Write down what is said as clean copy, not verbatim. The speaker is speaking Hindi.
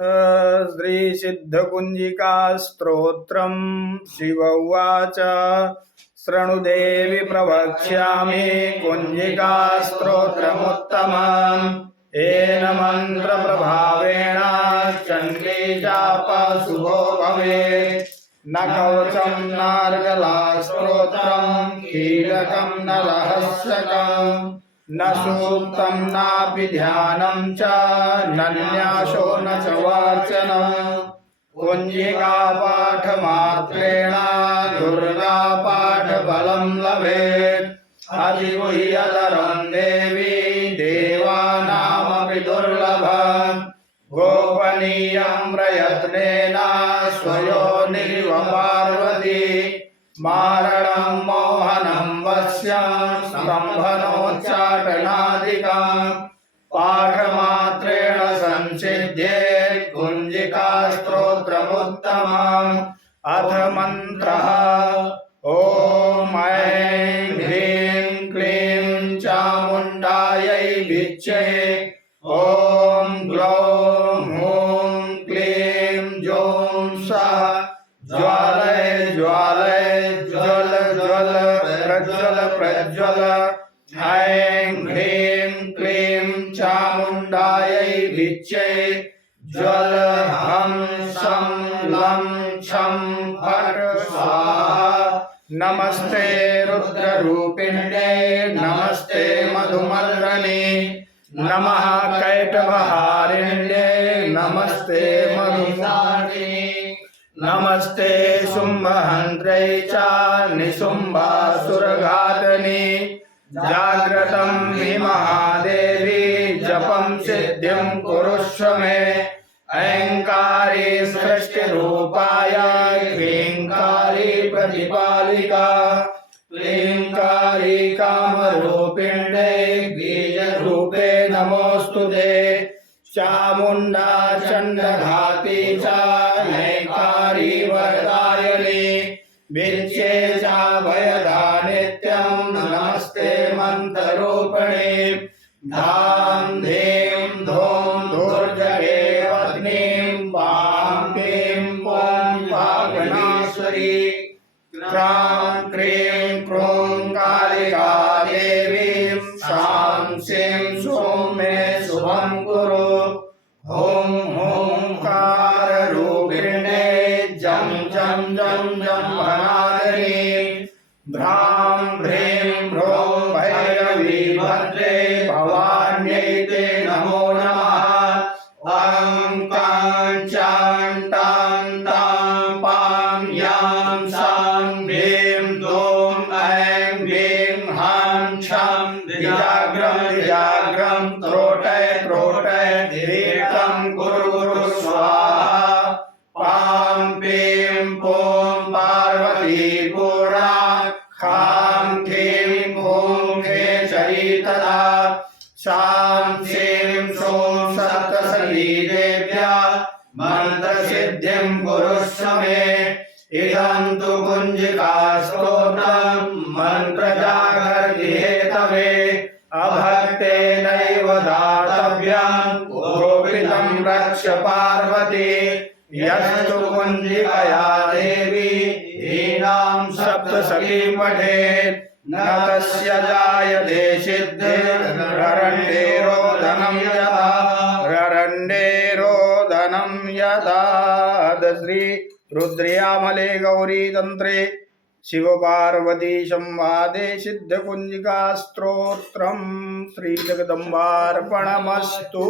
श्री सिद्धकुंजिका स्तोत्रम शिव उवाच शृणुदेवी प्रवक्ष्यामि कुंजिका स्तोत्रमुत्तमम् येन मंत्र प्रभावेण चंडी जाप शुभो भवेत् न कवचं नार्गला स्तोत्रं कीलकं न रहस्यकम् न सूक्तं नापि ध्यानं च नन्यासो न च वाचनम् कुंजिका पाठमात्रेण दुर्गा पाठबलं लभेत् अधिगुह्यतरं देवी देवानामपि दुर्लभम् गोपनीयं प्रयत्नेन स्वयोनिरिव पार्वती मारणं मोहनं वश्यं स्तम्भनोच्चाटनादिकम् पाठमात्रेण संसिद्ध्येत् कुंजिका स्तोत्रमुत्तमम् अथ मन्त्रः ॐ ऐं ह्रीं क्लीं चामुण्डायै विच्चे ॐ ग्लौं हूं क्लीं जौं सः ज्वालय ज्वालय ज्वल ज्वल प्रज्वल प्रज्वल ऐं ह्रीं क्लीं चामुण्डायै विच्चे ज्वल हं शं लं छं फट् स्वाहा नमस्ते रुद्ररूपिण्ये नमस्ते मधुमर्दने नमः कैटभहारिण्ये नमस्ते मधुसारिणे नमस्ते शुम्भहन्त्रै च निशुम्भासुरघातने जाग्रतं हि महादेवी जपं सिद्धिं कुरुष्व मे ऐङ्कारी सृष्टिरूपाय क्लीङ्कारी प्रतिपालिका क्लीङ्कारी कामरूपिण्ये बीजरूपे नमोऽस्तुते चामुण्डा चण्डघाती च नैकारी वरदायिनी विच्ये चाभयदा नित्यं नमस्ते मन्त्ररूपिणे धां धीं धूं धूर्जटे पत्नीं वां क्लीं ॐ पावनेश्वरी क्रां क्रीं क्रूं कालिका देवीं शां शीं शूं मे शुभं कुरु ॐ ॐकाररूपिणे जं जं जं जं वनादिनी भ्रां भ्रीं भ्रूं भैरवी भद्रे भवान्यै ते नमो नमः ॐ कां चां टां तां पां यां सां भीं दूं ऐं भीं हां छं दिजाग्रं त्रोटय त्रोटय धीर्तं कुरु कुरु स्वाहा पां पीं पूं पार्वती पूर्णा खां खीं खूं खेचरी तदा शां शीं शूं सप्तसती देव्या मन्त्रसिद्धिं कुरुष्व मे इदं तु कुंजिका स्तोत्रं मन्त्रजागर्तिहेतवे अभक्तेनैव दातव्यं गोपितं रक्ष पार्वती यस्तु कुंजिकया देवी हीनां सप्तसती पठेत् न तस्य जायते सिद्धिर्ररण्डेरोदनं यथा श्री रुद्रयामले गौरी तंत्रे शिव पार्वती संवादे सिद्धकुंजिका स्तोत्रम श्री जगदम्बार्पणमस्तु।